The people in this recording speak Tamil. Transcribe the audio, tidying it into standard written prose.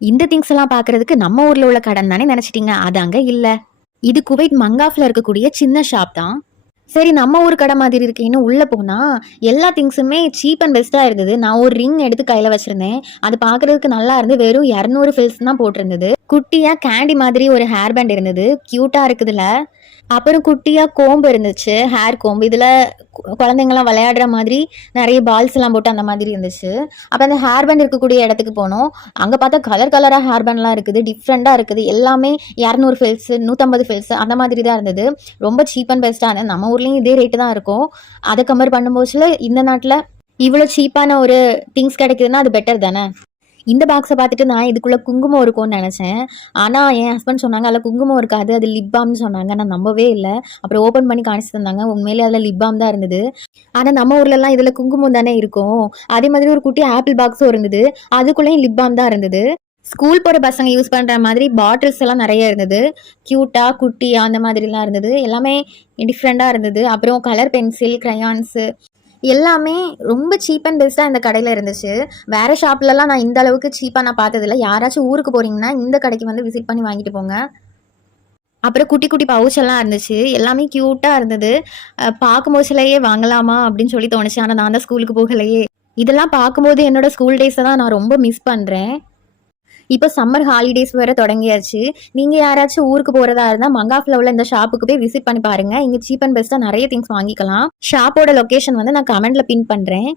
இந்த திங்ஸ் எல்லாம் பாக்குறதுக்கு நம்ம ஊர்ல உள்ள கடன் தானே நினைச்சிட்டீங்க? அது அங்க இல்ல. இது குவைத் மங்காஃப்ல இருக்கக்கூடிய சின்ன ஷாப் தான். சரி நம்ம ஊர் கடை மாதிரி இருக்கேன்னு உள்ள போனா எல்லா திங்ஸுமே சீப் அண்ட் பெஸ்ட்டா இருந்தது. நான் ஒரு ரிங் எடுத்து கையில வச்சிருந்தேன். அது பார்க்கறதுக்கு நல்லா இருந்து வெறும் 200 ஃபில்ஸ் தான் போட்டிருந்தது. குட்டியா கேண்டி மாதிரி ஒரு ஹேர் பேண்ட் இருந்தது. கியூட்டா இருக்குதுல. அப்புறம் குட்டியா கோம்பு இருந்துச்சு. ஹேர் கோம்பு. இதுல குழந்தைங்கலாம் விளையாடுற மாதிரி நெறைய பால்ஸ் எல்லாம் போட்டு அந்த மாதிரி இருந்துச்சு. அப்ப அந்த ஹேர் பேண்ட் இருக்கக்கூடிய இடத்துக்கு போனோம். அங்க பார்த்தா கலர் கலரா ஹேர் பேண்ட்லாம் இருக்குது. டிஃப்ரெண்டா இருக்குது. எல்லாமே 200 ஃபில்ஸ், 150 ஃபில்ஸ் அந்த மாதிரி தான் இருந்தது. ரொம்ப சீப் அண்ட் பெஸ்ட்டா இருந்தது. நம்ம ஊர்லயும் இதே ரேட்டு தான் இருக்கும். அத கம்பேர் பண்ணும்போதுல இந்த நாட்ல இவ்வளோ சீப்பான ஒரு திங்ஸ் கிடைக்குதுன்னா அது பெட்டர் தானே! இந்த பாக்ஸ பார்த்துட்டு நான் இதுக்குள்ள குங்குமம் இருக்கும்னு நெனச்சேன். ஆனா என் ஹஸ்பண்ட் சொன்னாங்க, "அதுல குங்குமம் இருக்காது. அது லிப் பாம்ன்னு" சொன்னாங்க. நான் நம்பவே இல்ல. அப்புறம் ஓப்பன் பண்ணி காமிச்சு தந்தாங்க. உண்மையிலேயே அதுல லிப் பாம் தான் இருந்தது. ஆனா நம்ம ஊர்லலாம் இதுல குங்குமம் தானே இருக்கும். அதே மாதிரி ஒரு குட்டி ஆப்பிள் பாக்ஸும் இருந்தது. அதுக்குள்ளயும் லிப் பாம் தான் இருந்தது. ஸ்கூல் போற பசங்க யூஸ் பண்ற மாதிரி பாட்டில்ஸ் எல்லாம் நெறைய இருந்தது. கியூட்டா, குட்டியா அந்த மாதிரிலாம் இருந்தது. எல்லாமே டிஃப்ரெண்டா இருந்தது. அப்புறம் கலர் பென்சில், கிரையான்ஸ் எல்லாமே ரொம்ப சீப் அண்ட் பெஸ்ட்டா இந்த கடையில இருந்துச்சு. வேற ஷாப்லலாம் நான் இந்த அளவுக்கு சீப்பா நான் பார்த்ததில்ல. யாராச்சும் ஊருக்கு போறீங்கன்னா, இந்த கடைக்கு வந்து விசிட் பண்ணி வாங்கிட்டு போங்க. அப்புறம் குட்டி குட்டி பவுச் எல்லாம் இருந்துச்சு. எல்லாமே கியூட்டா இருந்தது. பார்க்கும்போதுலயே வாங்கலாமா அப்படின்னு சொல்லி தோணுச்சு. ஆனா நான் தான் ஸ்கூலுக்கு போகலையே. இதெல்லாம் பார்க்கும்போது என்னோட ஸ்கூல் டேஸ தான் நான் ரொம்ப மிஸ் பண்றேன். இப்போ சம்மர் ஹாலிடேஸ் வேற தொடங்கியாச்சு. நீங்க யாராச்சும் ஊருக்கு போறதா இருந்தா மங்காஃப்ல உள்ள இந்த ஷாப்புக்கு போய் விசிட் பண்ணி பாருங்க. இங்க சீப் அண்ட் பெஸ்ட்டா நெறைய திங்ஸ் வாங்கிக்கலாம். ஷாப்போட லொகேஷன் வந்து நான் கமெண்ட்ல பின் பண்றேன்.